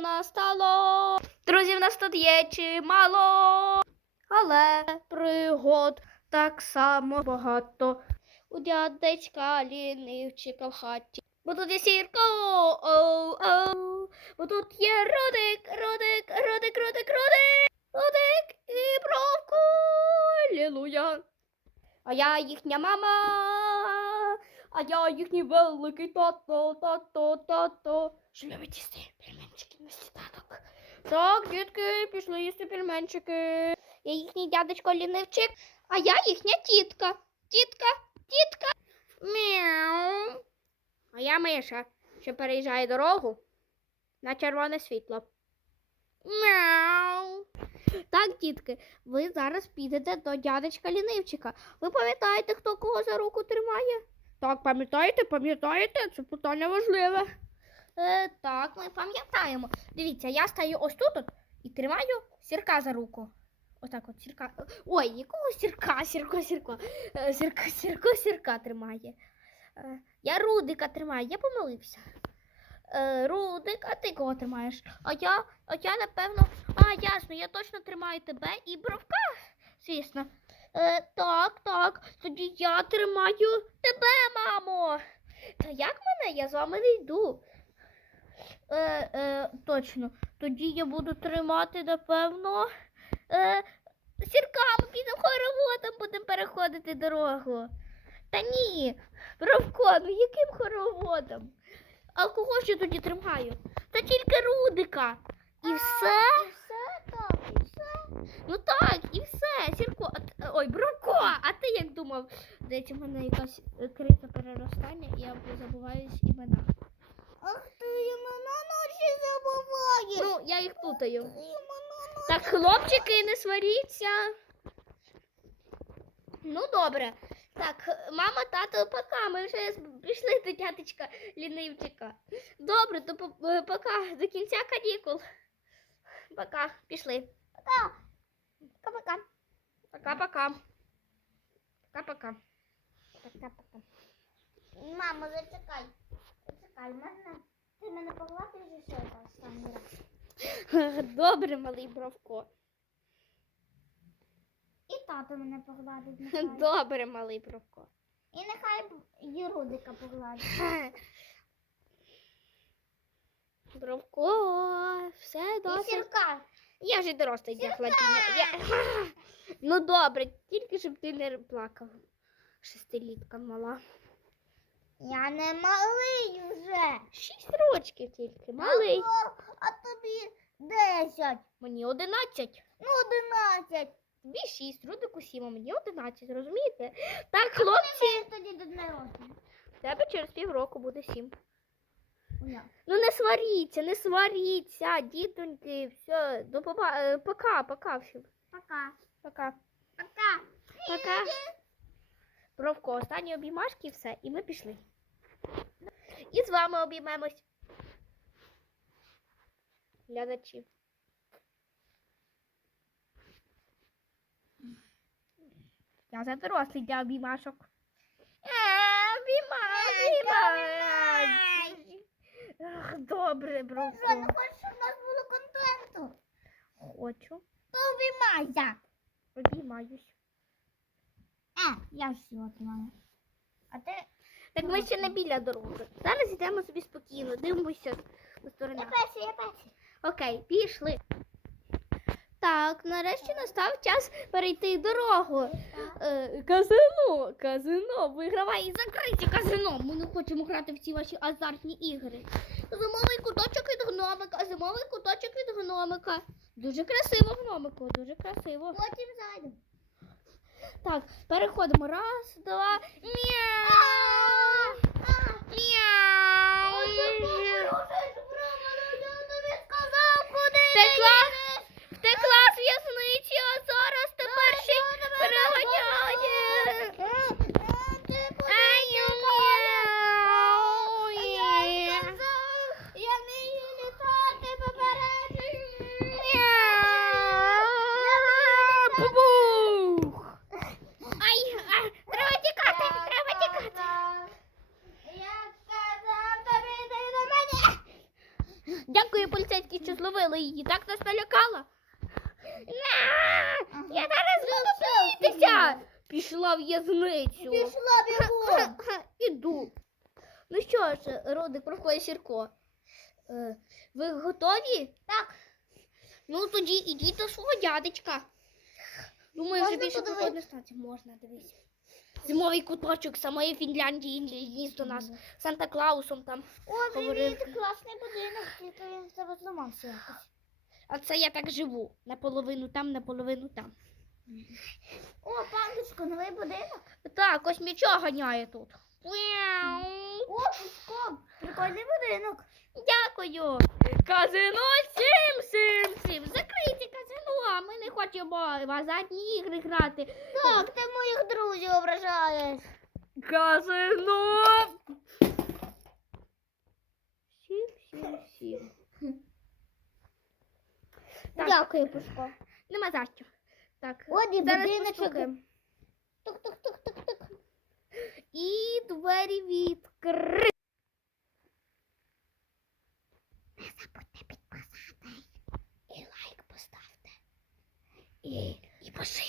настало. Друзів в нас тут є чимало. Але пригод так само багато. У дядечка лінивчика в хаті. Бо тут є сірка, оу, оу. Бо тут є родик, родик, родик, родик, родик, родик і бровку. Алілуя. А я їхня мама. А я їхній великий тато, тато, тато. Любить їсти пельменчики на сніданок. Так, дітки, пішли їсти пельменчики. Я їхній дядечко лінивчик, а я їхня тітка. Тітка, тітка. Мяу. А я Миша, що переїжджає дорогу на червоне світло. Мяу. Так, дітки, ви зараз підете до дядечка лінивчика. Ви пам'ятаєте, хто кого за руку тримає? Так, пам'ятаєте, пам'ятаєте? Це питання важливе. Е, так, ми пам'ятаємо. Дивіться, я стою ось тут от і тримаю сірка за руку. Отак от сірка. Ой, якого сірка, сірко, сірко. Е, Сірка, сірко, сірка тримає. Е, Я Рудика тримаю, я помилився. Е, Рудик, а ти кого тримаєш? А я, а я напевно. А, ясно, я точно тримаю тебе і бровка, звісно. Е, так, так, тоді я тримаю тебе, мамо. Та як мене? Я з вами не йду. Е, е, точно. Тоді я буду тримати, напевно. Е, сірками підемо хороводом будемо переходити дорогу. Та ні, Бровко, ну яким хороводом? А кого ж я тоді тримаю? Та тільки Рудика. І все? І все так, і все. Ну так, і все. Сірко, а т- ой, Бровко, а ти як думав? Здається, в мене якась е, переростання, і я забуваюсь імена. Ах ти імена ночі забуваєш. Ну, я їх плутаю. Імена Так, хлопчики, не сваріться. Ну, добре. Так, мама, тато, пока. Ми вже пішли до дядечка лінивчика. Добре, то е, пока, до кінця канікул. Пока, пішли. Пока. Пока-пока. Пока-пока. Пока-пока. Пока-пока. Мамо, зачекай. Зачекай, можна? Ти мене погладиш ще останній раз. Добре, малий бровко. І тато мене погладить нехай. Добре, малий бровко. І нехай б- і Рудика погладить. Бровко, все І сірка. Я вже дорослий для хлопіння. Я... Ну добре, тільки щоб ти не плакав. Шестилітка мала. Я не малий вже. Шість рочків тільки, малий. Алло, а тобі десять. Мені одинадцять. Ну, одинадцять. Тобі шість, Рудику сім, а мені одинадцять, розумієте? Так, хлопці, тоді до тебе через півроку буде сім. Ну не сваріться, не сваріться, дітоньки, все, до поба... е, пока, пока всім. Пока. Пока. Пока. Пока. Бровко, останні обіймашки і все, і ми пішли. І з вами обіймемось. Глядачі. Я за дорослий для обіймашок. Добре, Що, не хочеш, щоб у нас було контенту? Хочу. То обіймайся. Обіймаюсь. А, я всі отримаю. А ти... Так ми ще не біля дороги. Зараз йдемо собі спокійно, дивимося по Я перший, я перший. Окей, пішли. Так, нарешті настав час перейти дорогу. Е, казино, казино, вигравай і закриті казино. Ми не хочемо грати в ці ваші азартні ігри. Зимовий куточок від гномика, зимовий куточок від гномика. Дуже красиво, гномику, дуже красиво. Потім зайду. Так, переходимо. Раз, два. Мяу. Мяу. Втекла, втекла з в'язниці, а зараз тепер ще й переганяє. Аю, мяу. Я вмію літати, попереджую. Мяу. Бубух. Ай, а, треба тікати, треба тікати. Я сказав тобі, йди до мене. поліцейські що зловили її, так нас налякала. На! Я зараз буду битися! Пішла в в'язницю. Пішла бігом. Іду. Ну що ж, Родик, проходить Сірко. Е, ви готові? Так. Ну тоді ідіть до свого дядечка. Думаю, вже більше приходить не стати. Можна дивись. Зимовий куточок самої Фінляндії ніс до нас. Санта Клаусом там. О, привіт, класний будинок, тільки він тебе зламався якось. А це я так живу. Наполовину там, наполовину там. О, пандочко, новий будинок. Так, ось мічо ганяє тут. О, пушко, прикольний будинок. Дякую. Казино сім, сім, сім. А хочемо в азартні ігри грати. Так, ти моїх друзів ображаєш. Казино. Сім, сім, сім. Так. Дякую, Пушко. Нема за що. Так, От і зараз будиночок. постукаємо. Тук-тук-тук-тук-тук. І двері відкриті. Не забудьте 你不是